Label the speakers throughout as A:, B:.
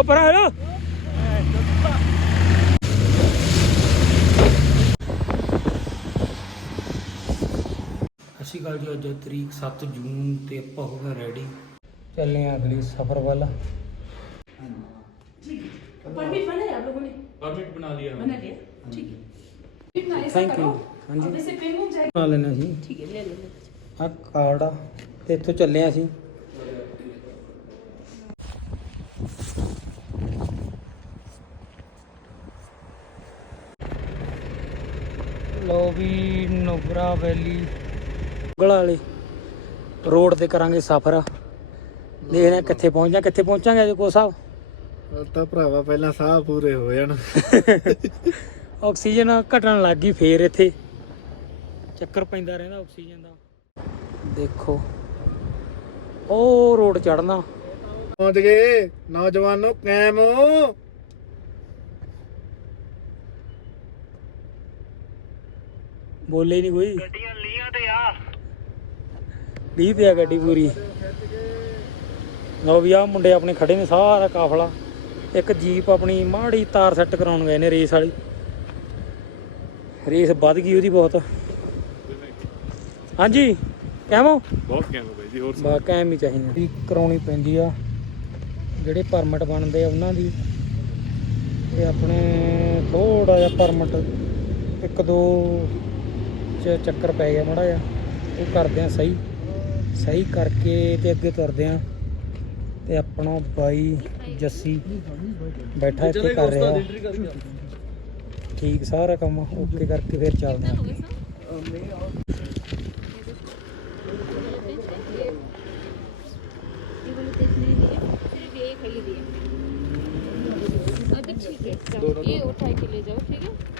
A: ਉਹ ਪਰਾਂ ਆ ਜਾ ਅਸੀਂ ਗੱਲ ਜੀ ਅੱਜ ਤਰੀਕ 7 ਜੂਨ ਤੇ ਆਪਾਂ ਹੋ ਗਏ ਰੈਡੀ ਚੱਲੇ ਆ ਅਗਲੀ ਸਫ਼ਰ ਵੱਲ
B: परमिट बना है आप लोगों ने
C: परमिट बना लिया
B: बना लिया ठीक है इतना ऐसा
A: Thank
B: करो
A: you. हाँ जी।
B: अब ऐसे पेमेंट जाएगा
A: ਬਣਾ ਲੈਣਾ ਸੀ
B: ठीक है ले लो ले लो
A: ਆ ਕਾਰਡ ਆ ਤੇ ਇੱਥੋਂ ਚੱਲੇ ਆ ਅਸੀਂ ਨੋਬਰਾ ਵੈਲੀ। ਗਲਾ ਵਾਲੇ ਰੋਡ ਤੇ ਕਰਾਂਗੇ ਸਫ਼ਰ। ਦੇਖਦੇ ਹਾਂ ਕਿੱਥੇ ਪਹੁੰਚਾਂ ਕਿੱਥੇ ਪਹੁੰਚਾਂਗੇ ਜੀ ਕੋ ਸਾਹਿਬ?
D: ਤਾਂ ਭਰਾਵਾ ਪਹਿਲਾਂ ਸਾਹ ਪੂਰੇ ਹੋ ਜਾਣ।
A: ਆਕਸੀਜਨ ਘਟਣ ਲੱਗ ਗਈ ਫੇਰ ਇੱਥੇ। ਚੱਕਰ ਪੈਂਦਾ ਰਹਿੰਦਾ ਆਕਸੀਜਨ ਦਾ। ਦੇਖੋ ਉਹ ਰੋਡ ਚੜਨਾ
D: ਪਹੁੰਚ ਗਏ ਨੌਜਵਾਨੋ ਕੈਮ
A: ਬੋਲੇ ਹੀ ਨਹੀਂ ਕੋਈ। ਗੱਡੀਆਂ ਲੀਆਂ ਤੇ ਆ। ਲੀ ਤੇ ਗੱਡੀ ਪੂਰੀ। ਲੋ ਵੀ ਆ ਮੁੰਡੇ ਆਪਣੇ ਖੜੇ ਨੇ ਸਾਰਾ ਕਾਫਲਾ। ਇੱਕ ਜੀਪ ਆਪਣੀ ਮਾੜੀ ਤਾਰ ਸੈੱਟ ਕਰਾਉਣ ਗਏ ਨੇ ਰੇਸ ਵਾਲੀ। ਰੇਸ ਵੱਧ ਗਈ ਉਹਦੀ ਬਹੁਤ। ਹਾਂਜੀ
C: ਕੈਮੋ? ਬਹੁਤ ਕੈਮੋ ਬਾਈ ਜੀ ਹੋਰ
A: ਬਾ ਕੈਮ ਹੀ ਚਾਹੀਦਾ ਵੀ ਕਰਾਉਣੀ ਪੈਂਦੀ ਆ। ਜਿਹੜੇ ਪਰਮਿਟ ਬਣਦੇ ਆ ਉਹਨਾਂ ਦੀ। ਇਹ ਆਪਣੇ ਥੋੜਾ ਜਿਹਾ ਪਰਮਿਟ ਇੱਕ ਦੋ ਚ ਚੱਕਰ ਪੈ ਗਿਆ ਮਾੜਾ ਜਿਹਾ ਉਹ ਕਰਦੇ ਆ ਸਹੀ ਸਹੀ ਕਰਕੇ ਤੇ ਅੱਗੇ ਤੁਰਦੇ ਆ ਤੇ ਆਪਣਾ ਬਾਈ ਜੱਸੀ ਬੈਠਾ ਇੱਥੇ ਕਰ ਰਿਹਾ ਠੀਕ ਸਾਰਾ ਕੰਮ ਓਕੇ ਕਰਕੇ ਫਿਰ ਚੱਲਦੇ ਆ
E: ये वाली टेस्ट नहीं लिए सिर्फ ये खड़ी दी है अभी ठीक है जाओ, ये उठा के ले जाओ ठीक है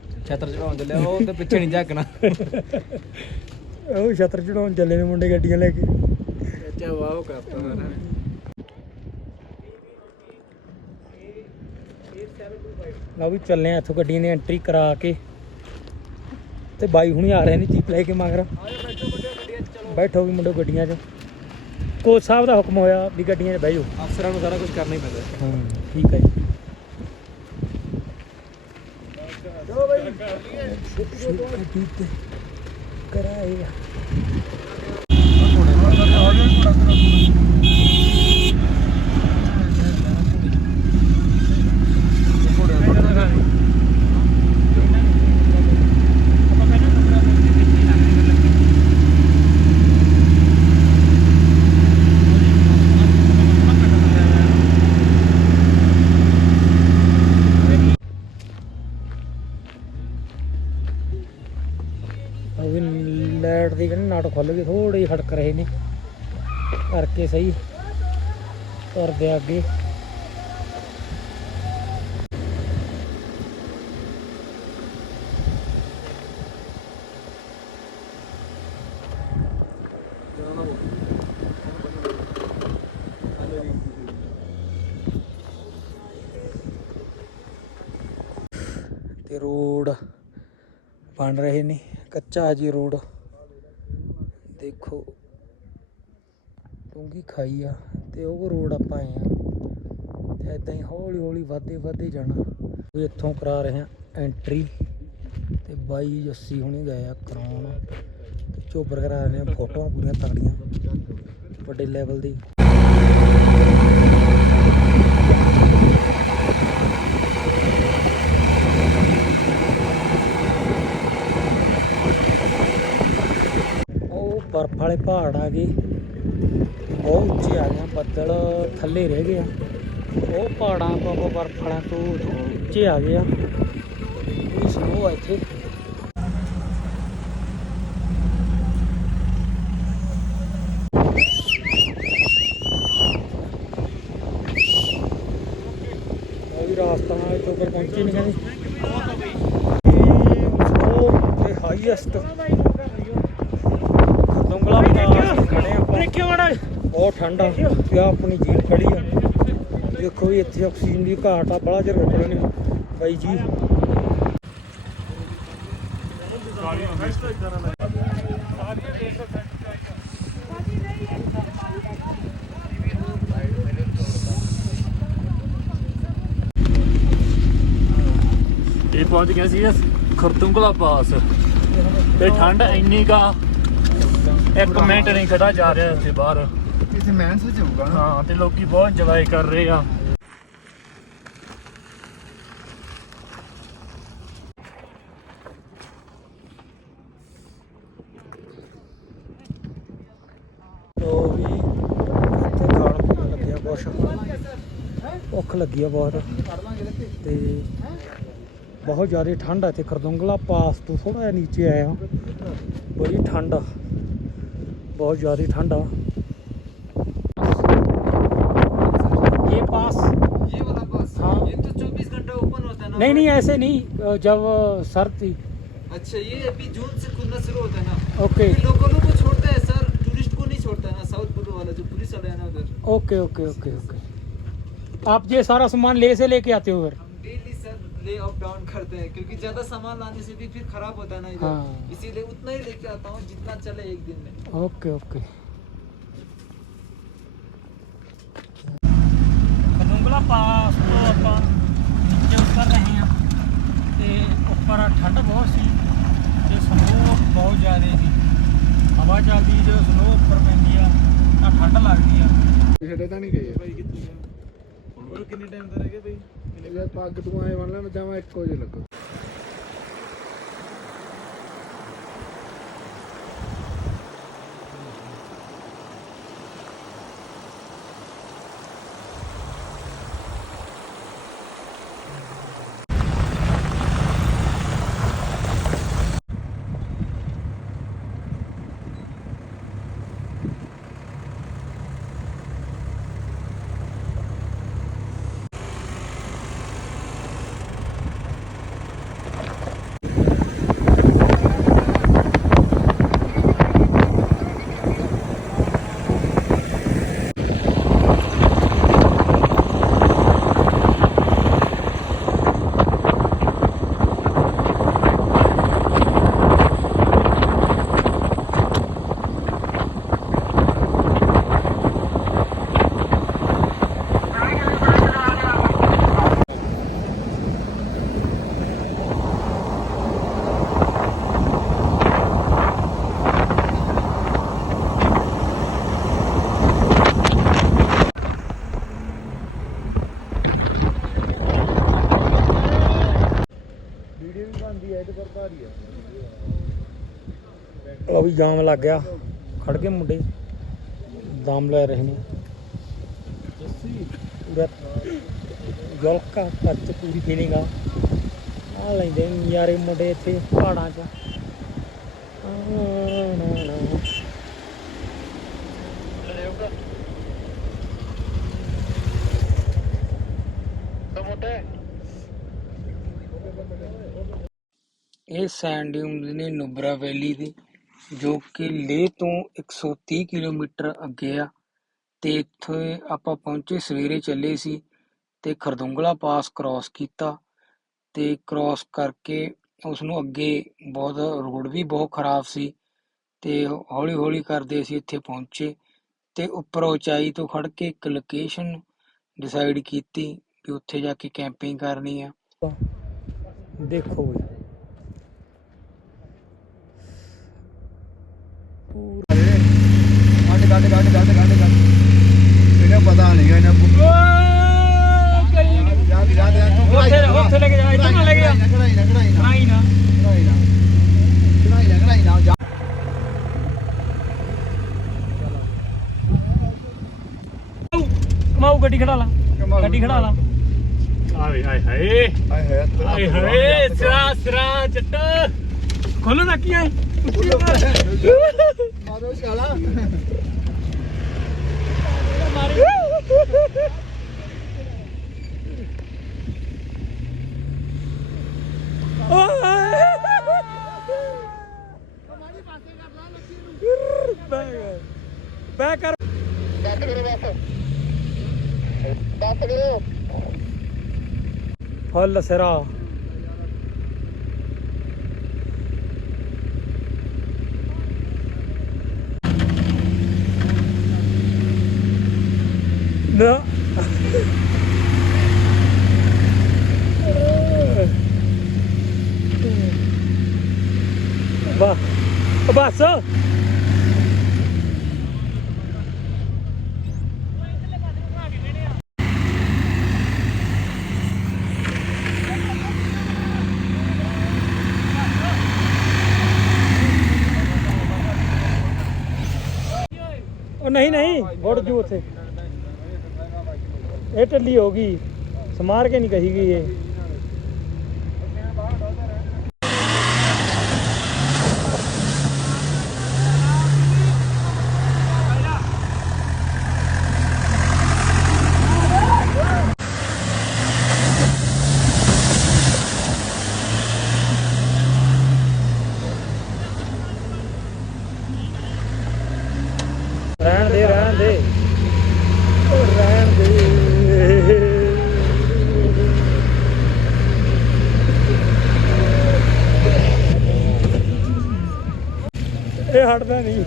D: ਛਤਰ ਚੜਾਉਣ ਚੱਲਿਆ ਉਹ ਤੇ ਪਿੱਛੇ ਨਹੀਂ ਝਾਕਣਾ।
A: ਉਹ ਛਤਰ ਚੜਾਉਣ ਚੱਲੇ ਨੇ ਮੁੰਡੇ ਗੱਡੀਆਂ ਲੈ ਕੇ।
D: ਚਾਚਾ ਵਾਹ ਕਰਤਾ ਮੈਂ
A: ਲਓ ਵੀ ਚੱਲੇ ਆ ਇੱਥੋਂ ਗੱਡੀਆਂ ਦੀ ਐਂਟਰੀ ਕਰਾ ਕੇ। ਤੇ ਬਾਈ ਹੁਣੀ ਆ ਰਹੇ ਨੇ ਜੀਪ ਲੈ ਕੇ ਮਗਰ। ਬੈਠੋ ਵੀ ਮੁੰਡੇ ਗੱਡੀਆਂ 'ਚ। ਕੋਚ ਸਾਹਿਬ ਦਾ ਹੁਕਮ ਹੋਇਆ ਵੀ ਗੱਡੀਆਂ 'ਚ ਬਹਿ ਜਾਓ।
D: ਅਫਸਰਾਂ ਨੂੰ ਸਾਰਾ ਕੁਝ ਕਰਨਾ ਹੀ ਪੈਂਦਾ।
A: ਹਾਂ ਠੀਕ ਹੈ ਜੀ ਕਰਾਏਗਾ ਉਹ ਵੀ ਲਾਈਟ ਦੀ ਕਹਿੰਦੇ ਨਾਟ ਖੁੱਲ ਗਈ ਥੋੜੀ ਜਿਹੀ ਖੜਕ ਰਹੇ ਨੇ ਕਰਕੇ ਸਹੀ ਤੁਰਦੇ ਆ ਅੱਗੇ। ਤੇ ਰੋਡ ਬਣ ਰਹੇ ਨੇ, ਕੱਚਾ ਜੀ ਰੋਡ। ਦੇਖੋ। ਡੂੰਗੀ ਖਾਈ ਆ ਤੇ ਉਹ ਰੋਡ ਆਪਾਂ ਆਏ ਆ। ਤੇ ਇਦਾਂ ਹੀ ਹੌਲੀ ਹੌਲੀ ਵਧਦੇ ਵਧਦੇ ਜਾਣਾ। ਵੀ ਇੱਥੋਂ ਕਰਾ ਰਹੇ ਆ ਐਂਟਰੀ ਤੇ ਬਾਈ ਜੱਸੀ ਹੁਣੀ ਗਏ ਆ ਕਰਾਉਣ। ਤੇ ਚੋਬਰ ਕਰਾ ਰਹੇ ਆ ਫੋਟੋਆਂ ਪੂਰੀਆਂ ਤਗੜੀਆਂ ਵੱਡੇ ਲੈਵਲ ਦੀ ਉਹ ਬਰਫ ਵਾਲੇ ਪਹਾੜ ਆ ਗਏ। ਬਹੁਤ ਉੱਚੇ ਆ ਗਏ ਆ, ਬੱਦਲ ਥੱਲੇ ਰਹਿ ਗਏ ਆ। ਉਹ ਪਹਾੜਾਂ ਤੋਂ ਉਹ ਬਰਫ ਵਾਲਿਆਂ ਤੋਂ ਉੱਚੇ ਆ ਗਏ ਆ। ਪੂਰੀ ਸਨੋ ਆ ਇੱਥੇ ਉਹ ਵੀ ਰਾਸਤਾ ਨਾਲ ਚੋਬਰ ਪਹੁੰਚੇ ਕੀ ਨਹੀਂ ਕਹਿੰਦੇ ਉਹ ਤੇ ਹਾਈਐਸਟ ਖਤਮਗਲਾ ਪਾਸ ਖੜੇ ਆਪਾਂ
D: ਦੇਖਿਓ ਮਾੜਾ
A: ਬਹੁਤ ਠੰਡ ਆ ਤੇ ਆਹ ਆਪਣੀ ਜੀਪ ਖੜੀ ਆ ਦੇਖੋ ਵੀ ਇੱਥੇ ਆਕਸੀਜਨ ਦੀ ਘਾਟ ਆ ਬੜਾ ਚਿਰ ਰੁਕ ਰਹੇ ਨੇ ਬਾਈ ਜੀ।
C: ਇਹ ਪਹੁੰਚ ਗਿਆ ਸੀ ਖਰਤੁੰਗਲਾ ਪਾਸ। ਤੇ ਠੰਡ ਇੰਨੀ ਕਾ ਇੱਕ ਮਿੰਟ ਨਹੀਂ ਖੜਾ ਜਾ ਰਿਹਾ ਇੱਥੇ ਬਾਹਰ।
F: ਇੱਥੇ ਮੈਂਸ ਵਿੱਚ ਹੋਊਗਾ
C: ਹਾਂ ਤੇ ਲੋਕੀ ਬਹੁਤ ਇੰਜੋਏ ਕਰ ਰਹੇ ਆ
A: ਤੋ ਵੀ ਇੱਥੇ ਖਾਣ ਪੀਣ ਲੱਗਿਆ ਕੁਛ ਭੁੱਖ ਲੱਗੀ ਆ ਬਹੁਤ ਤੇ ਬਹੁਤ ਜ਼ਿਆਦਾ ਠੰਡ ਆ ਇੱਥੇ ਖਰਦੁੰਗਲਾ ਪਾਸ ਤੋਂ ਥੋੜਾ ਜਿਹਾ ਨੀਚੇ ਆਇਆ ਬੜੀ ਠੰਡ ਆ ਬਹੁਤ ਜ਼ਿਆਦਾ ਠੰਡ ਆ ये पास
D: ये वाला बस
A: हाँ।
D: ये तो 24 घंटे ओपन होता है ना
A: नहीं नहीं ऐसे नहीं अ, जब सर्द थी
D: अच्छा ये अभी जून से खुलना शुरू होता है ना
A: ओके
D: ये लोकलों को छोड़ता
A: ओके ओके ओके ओके आप ये सारा सामान ले से लेके आते हो फिर
D: हम डेली सर ले अप डाउन करते हैं क्योंकि ज्यादा सामान लाने से भी फिर खराब होता है ना
A: हाँ।
D: इधर इसीलिए उतना ही लेके आता हूँ जितना चले एक दिन में
A: ਓਕੇ ਓਕੇ ਖਨੂੰਗਲਾ ਪਾਸ ਤੋਂ ਆਪਾਂ ਨੀਚੇ ਉਤਰ ਰਹੇ ਹਾਂ ਤੇ ਉੱਪਰ ਠੰਡ ਬਹੁਤ ਸੀ ਤੇ ਸਨੋ ਬਹੁਤ ਜ਼ਿਆਦਾ ਸੀ ਹਵਾ ਚੱਲਦੀ ਜਦੋਂ ਸਨੋ ਉੱਪਰ ਪੈਂਦੀ ਆ ਤਾਂ ਠੰਡ ਲੱਗਦੀ ਆ
F: ਛੱਡੇ ਤਾਂ ਨਹੀਂ ਗਏ ਭਾਈ ਕਿੱਥੇ ਹੋਰ ਕਿੰਨੇ ਟਾਈਮ ਦਾ ਰਹਿ ਗਿਆ ਭਾਈ? ਕਿੰਨੇ ਪੱਗ ਤੂੰ ਆਏ ਬਣ ਲੈਣ ਜਾਵਾਂ 1 ਵਜੇ ਲੱਗੋ ਵੀਡੀਓ ਵੀ ਬਣਦੀ ਐ ਤੇ ਪਰ ਭਾਰੀ ਆ
A: ਲਓ ਜਾਮ ਲੱਗ ਗਿਆ। ਖੜ ਗਏ ਮੁੰਡੇ। ਦਮ ਲੈ ਰਹੇ ਨੇ। ਜਲਕਾ ਟੱਚ, ਪੂਰੀ ਫੀਲਿੰਗ ਆ। ਲੈਂਦੇ ਯਾਰੇ ਮੁੰਡੇ ਇੱਥੇ ਪਹਾੜਾਂ 'ਚ। ਇਹ ਸੈਂਡ ਡਿਊਨਸ ਨੇ ਨੁਬਰਾ ਵੈਲੀ ਦੇ। ਜੋ ਕਿ ਲੇਹ ਤੋਂ 130 ਕਿਲੋਮੀਟਰ ਅੱਗੇ ਆ। ਤੇ ਇੱਥੇ ਆਪਾਂ ਪਹੁੰਚੇ, ਸਵੇਰੇ ਚੱਲੇ ਸੀ ਤੇ ਖਰਦੁੰਗਲਾ ਪਾਸ ਕ੍ਰਾਸ ਕੀਤਾ ਤੇ ਕ੍ਰਾਸ ਕਰਕੇ ਉਸ ਨੂੰ ਅੱਗੇ ਬਹੁਤ, ਰੋਡ ਵੀ ਬਹੁਤ ਖਰਾਬ ਸੀ ਤੇ ਹੌਲੀ ਹੌਲੀ ਕਰਦੇ ਅਸੀਂ ਇੱਥੇ ਪਹੁੰਚੇ ਤੇ ਉੱਪਰ ਉਚਾਈ ਤੋਂ ਖੜ ਕੇ ਇੱਕ ਲੋਕੇਸ਼ਨ ਡਿਸਾਈਡ ਕੀਤੀ ਕਿ ਉੱਥੇ ਜਾ ਕੇ ਕੈਂਪਿੰਗ ਕਰਨੀ ਆ। ਦੇਖੋ ਵੀ।
F: ਕੱਢ ਕੱਢ ਕੱਢ ਕੱਢ ਕੱਢ ਕੱਢ। ਇਹਨੂੰ ਪਤਾ ਨਹੀਂ ਇਹਨਾਂ
A: ਉੱਥੇ ਲੈ ਕੇ ਜਾ ਇੱਥੇ ਨਾ ਲੈ ਕੇ ਜਾ।
F: ਕਢਾਈ ਨਾ ਕਢਾਈ ਨਾ
A: ਨਹੀਂ ਨਾ।
F: ਕਢਾਈ ਨਾ। ਕਢਾਈ ਨਾ। ਕਢਾਈ ਨਾ ਜਾ।
A: ਕਮਾਊ ਗੱਡੀ ਖੜਾ ਲਾ। ਗੱਡੀ ਖੜਾ ਲਾ।
C: ਆਏ ਹਾਏ ਹਾਏ
F: ਹਾਏ। ਹਾਏ
C: ਸਰਾ ਸਰਾ ਜੱਟ।
A: ਖੋਲੋ ਨਾ ਕੀ ਹੈ
F: ਮਾਰੋ ਸ਼ਾਲਾ
A: ਬੈ ਕਰ ਦੱਸ ਕਰੋ ਦੱਸ ਦੱਸ ਕਰੋ ਫੁੱਲ ਸਿਰਾ। ਨਾ ਬਸ ਨਹੀਂ ਨਹੀਂ ਵੜ ਜੂ ਉੱਥੇ। ਇਹ ਟੱਲੀ ਹੋ ਗਈ। ਸਮਾਰ ਕੇ ਨਹੀਂ ਕਹੀ ਗਈ ਇਹ। ਰਹਿਣ ਦੇ ਰਹਿਣ ਦੇ ਉਹ ਰਹਿਣ ਦੇ ਇਹ ਹਟਦਾ ਨਹੀਂ।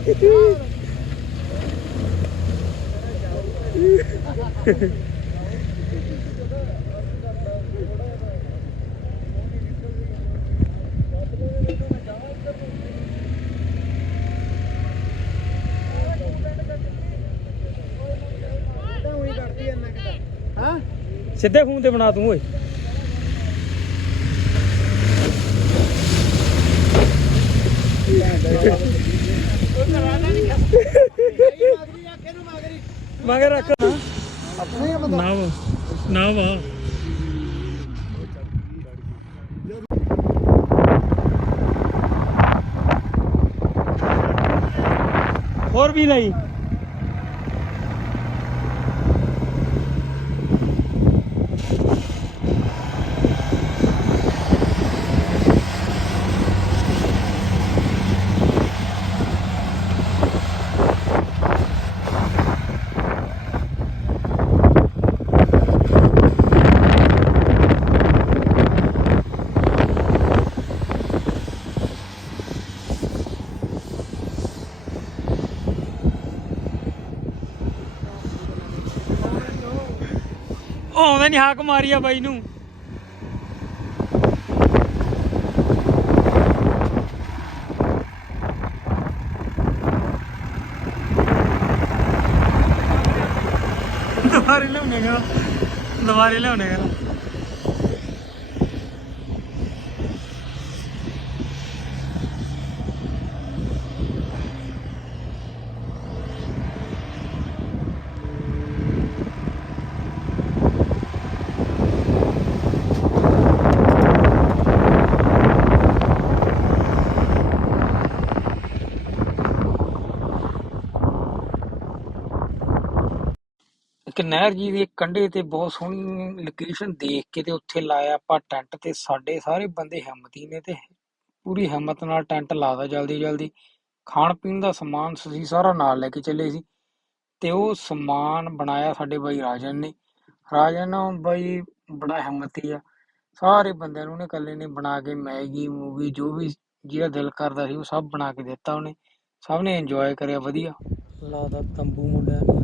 A: ਸਿੱਧੇ ਖੂਨ ਤੇ ਬਣਾ ਤੂੰ ਓਏ। ਮਗਰ ਰੱਖ। ਨਾ ਨਾ ਵਾ ਹੋਰ ਵੀ ਨਹੀਂ। ਉਹ ਨਹੀਂ ਹਾਕ ਮਾਰੀ ਆ ਬਾਈ ਨੂੰ। ਦੁਬਾਰੇ ਲਿਆਉਣੇ ਗਾ ਦੁਬਾਰੇ ਲਿਆਉਣੇ ਗਾ ਇੱਕ ਨਹਿਰ ਜੀ ਦੇ ਕੰਢੇ ਤੇ ਬਹੁਤ ਸੋਹਣੀ ਲੋਕੇਸ਼ਨ ਦੇਖ ਕੇ ਤੇ ਉੱਥੇ ਲਾਇਆ ਆਪਾਂ ਟੈਂਟ ਤੇ ਸਾਡੇ ਸਾਰੇ ਬੰਦੇ ਹਿੰਮਤੀ ਨੇ ਤੇ ਪੂਰੀ ਹਿੰਮਤ ਨਾਲ ਟੈਂਟ ਲਾਦਾ ਜਲਦੀ ਜਲਦੀ। ਖਾਣ ਪੀਣ ਦਾ ਸਮਾਨ ਅਸੀਂ ਸਾਰਾ ਨਾਲ ਲੈ ਕੇ ਚੱਲੇ ਸੀ ਤੇ ਉਹ ਸਮਾਨ ਬਣਾਇਆ ਸਾਡੇ ਬਾਈ ਰਾਜਨ ਨੇ। ਰਾਜਨ ਬਾਈ ਬੜਾ ਹਿੰਮਤੀ ਆ। ਸਾਰੇ ਬੰਦਿਆਂ ਨੂੰ ਉਹਨੇ ਇਕੱਲੇ ਨੇ ਬਣਾ ਕੇ ਮੈਗੀ ਮੂਵੀ ਜੋ ਵੀ ਜਿਹੜਾ ਦਿਲ ਕਰਦਾ ਸੀ ਉਹ ਸਭ ਬਣਾ ਕੇ ਦਿੱਤਾ ਉਹਨੇ। ਸਭ ਨੇ ਇੰਜੋਏ ਕਰਿਆ ਵਧੀਆ। ਲਾਦਾ ਤੰਬੂ ਮੁੰਡਿਆਂ ਨੇ।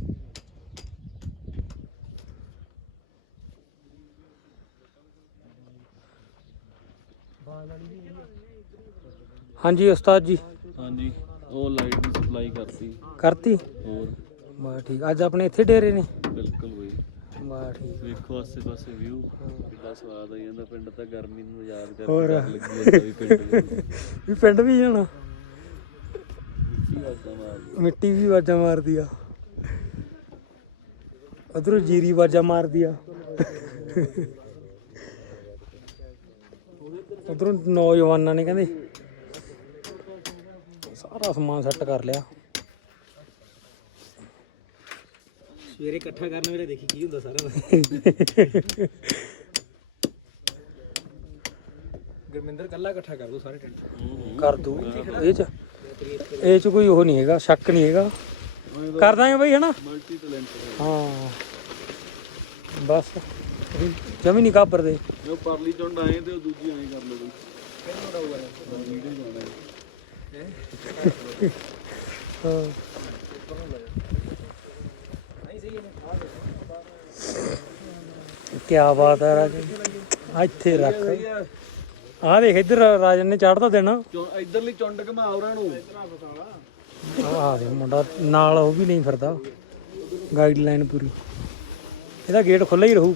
A: ਹਾਂਜੀ ਉਸਤਾਦ ਜੀ।
G: ਹਾਂਜੀ ਉਹ ਲਾਈਟ ਦੀ ਸਪਲਾਈ ਕਰਤੀ।
A: ਕਰਤੀ?
G: ਹੋਰ?
A: ਬਾ ਠੀਕ। ਅੱਜ ਆਪਣੇ ਇੱਥੇ ਡੇਰੇ ਨੇ?
G: ਬਿਲਕੁਲ ਬਈ।
A: ਬਾ ਠੀਕ।
G: ਵੇਖੋ ਆਸੇ ਪਾਸੇ ਵਿਊ ਕਿੰਨਾ ਸਵਾਦ ਆ ਜਾਂਦਾ ਪਿੰਡ ਤਾਂ ਗਰਮੀ ਨੂੰ ਯਾਦ ਕਰਕੇ
A: ਹੋਰ।
G: ਡਰ ਲੱਗੀ ਜਾਂਦਾ ਵੀ ਪਿੰਡ।
A: ਵੀ ਪਿੰਡ ਵੀ ਜਾਣਾ?
G: ਕੀ
A: ਮਿੱਟੀ ਵੀ ਵਾਜਾਂ ਮਾਰਦੀ ਆ। ਉਧਰੋਂ ਜੀਰੀ ਵਾਜਾਂ ਮਾਰਦੀ ਆ। ਉਧਰੋਂ ਨੌਜਵਾਨਾਂ ਨੇ ਕਹਿੰਦੇ ਸਾਰਾ ਸਮਾਨ ਸੈੱਟ ਕਰ ਲਿਆ।
D: ਸਵੇਰੇ ਇਕੱਠਾ ਕਰਨ ਵੇਲੇ ਦੇਖੀ ਕੀ ਹੁੰਦਾ ਸਾਰਾ ਗੁਰਮਿੰਦਰ ਕੱਲਾ ਇਕੱਠਾ ਕਰ ਦੋ ਸਾਰੇ ਟੈਂਟ।
A: ਕਰ ਦੂ। ਇਹ ਚ ਇਹ ਚ ਕੋਈ ਉਹ ਨਹੀਂ ਹੈਗਾ ਸ਼ੱਕ ਨਹੀਂ ਹੈਗਾ। ਕਰ ਦਾਂਗੇ ਬਈ ਹਨਾ?
G: ਮਲਟੀ ਟੈਲੈਂਟ
A: ਹਾਂ। ਬਸ। ਜਮੀ ਨਹੀਂ ਕਾਬਰ ਦੇ
G: ਜੋ ਪਰਲੀ ਚੁੰਡ ਆਏ ਤੇ ਉਹ ਦੂਜੀ ਆਏ ਕਰ ਲਓ ਬਈ। ਵੀਡੀਓ ਜਾਣਾ
A: ਹਾਂ। ਕੀ ਬਾਤ ਹੈ ਰਾਜਨ। ਇੱਥੇ ਰੱਖ। ਆ ਦੇਖ ਇੱਧਰ ਰਾਜਨ ਨੇ ਚੜ੍ਹਦਾ ਦੇਣਾ
G: ਇਧਰਲੀ ਚੁੰਡ ਘਮਾ ਉਹਨਾਂ ਨੂੰ
A: ਆ ਦੇ ਮੁੰਡਾ ਨਾਲ ਉਹ ਵੀ ਨਹੀਂ ਫਿਰਦਾ। ਗਾਈਡਲਾਈਨ ਪੂਰੀ। ਇਹਦਾ ਗੇਟ ਖੁੱਲ੍ਹਾ ਹੀ ਰਹੂ।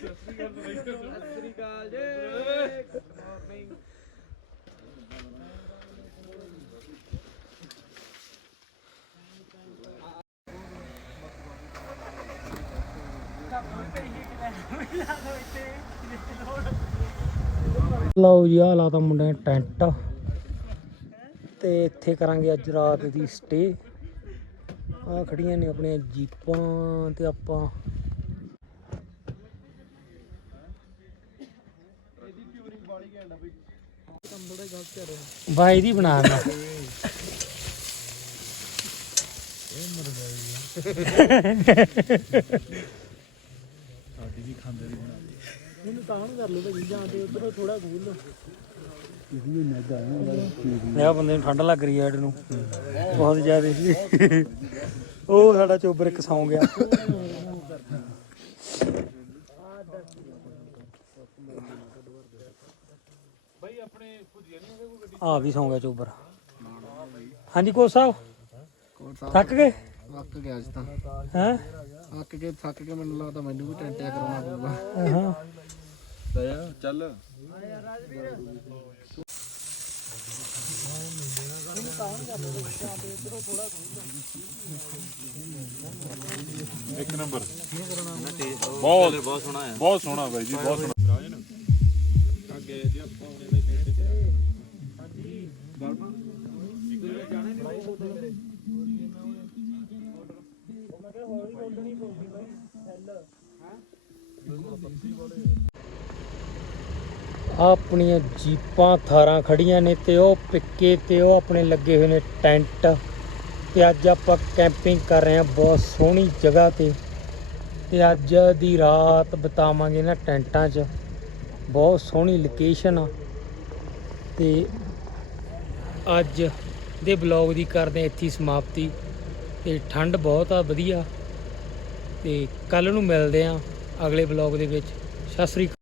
A: ਲਓ ਜੀ ਆ ਲਾਤਾ ਮੁੰਡੇ ਨੇ ਟੈਂਟ। ਤੇ ਇੱਥੇ ਕਰਾਂਗੇ ਅੱਜ ਰਾਤ ਦੀ ਸਟੇ ਆ ਖੜੀਆਂ ਨੇ ਆਪਣੀਆਂ ਜੀਪਾਂ ਤੇ ਆਪਾਂ। ਬਾਈ ਦੀ ਬਣਾਣਾ ਇਹਨੂੰ ਤਾਂ ਕਰ ਲਓ ਭਾਈ ਜਾਂ ਤੇ ਉਧਰ ਥੋੜਾ ਖੋਲ ਲਓ। ਇਹ ਬੰਦੇ ਨੂੰ ਠੰਡ ਲੱਗ ਰਹੀ ਹੈ ਇਹਨੂੰ। ਬਹੁਤ ਜ਼ਿਆਦਾ। ਸੀ ਉਹ ਸਾਡਾ ਚੋਬਰ ਇੱਕ ਸੌਂ ਗਿਆ। ਆ ਵੀ ਸੌਂ ਗਿਆ ਚੋਬਰ। ਹਾਂਜੀ ਕੋਚ ਸਾਹਿਬ। ਥੱਕ ਗਏ?
F: ਥੱਕ ਗਿਆ ਅੱਜ ਤਾਂ।
A: ਹੈ?
F: ਥੱਕ ਕੇ ਥੱਕ ਕੇ ਮੈਨੂੰ ਲੱਗਦਾ ਮੈਨੂੰ ਵੀ ਟੈਂਟਿਆ ਕਰਾਉਣਾ ਪਊਗਾ।
A: ਹਾਂ।
G: ਦਇਆ ਚੱਲ।
H: ਇੱਕ ਨੰਬਰ। ਬਹੁਤ ਬਹੁਤ ਸੋਹਣਾ ਹੈ ਬਹੁਤ ਸੋਹਣਾ ਬਾਈ ਜੀ ਬਹੁਤ ਸੋਹਣਾ।
A: ਆਹ ਆਪਣੀਆਂ ਜੀਪਾਂ, ਥਾਰਾਂ ਖੜੀਆਂ ਨੇ ਤੇ ਉਹ ਪਿੱਕੇ ਤੇ ਉਹ ਆਪਣੇ ਲੱਗੇ ਹੋਏ ਨੇ ਟੈਂਟ। ਤੇ ਅੱਜ ਆਪਾਂ ਕੈਂਪਿੰਗ ਕਰ ਰਹੇ ਹਾਂ ਬਹੁਤ ਸੋਹਣੀ ਜਗ੍ਹਾ ਤੇ। ਤੇ ਅੱਜ ਦੀ ਰਾਤ ਬਿਤਾਵਾਂਗੇ ਇਹਨਾਂ ਟੈਂਟਾਂ 'ਚ। ਬਹੁਤ ਸੋਹਣੀ ਲੋਕੇਸ਼ਨ ਆ। ਤੇ ਅੱਜ ਦੇ ਬਲੌਗ ਦੀ ਕਰਦੇ ਹਾਂ ਇੱਥੇ ਸਮਾਪਤੀ। ਤੇ ਠੰਡ ਬਹੁਤ ਆ, ਵਧੀਆ। ਤੇ ਕੱਲ ਨੂੰ ਮਿਲਦੇ ਆ ਅਗਲੇ ਬਲੌਗ ਦੇ ਵਿੱਚ। ਸਤਿ ਸ੍ਰੀ ਅਕਾਲ।